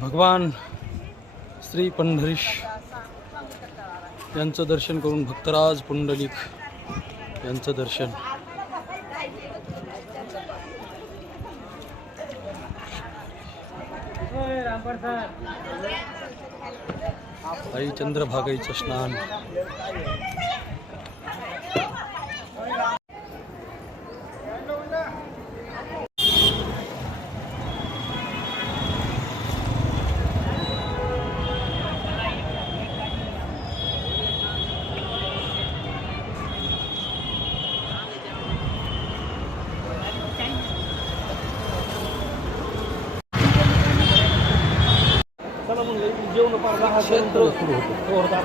भगवान श्री पंढरीश यांचं दर्शन करून भक्तराज पुंडलिक यांचं दर्शन. आई चंद्रभागेचं स्नान. क्षेत्र सुरू होतं.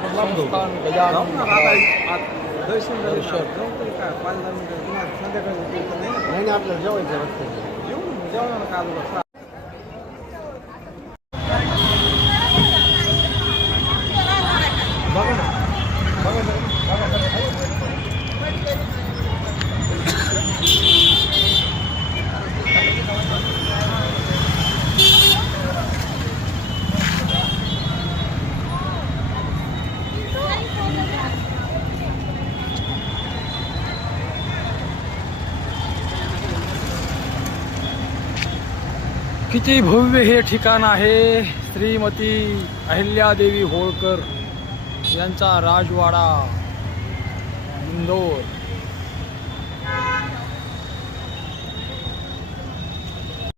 आपल्याला जेवायचं. किती भव्य हे ठिकाण आहे. श्रीमती अहिल्यादेवी होळकर यांचा राजवाडा इंदोर.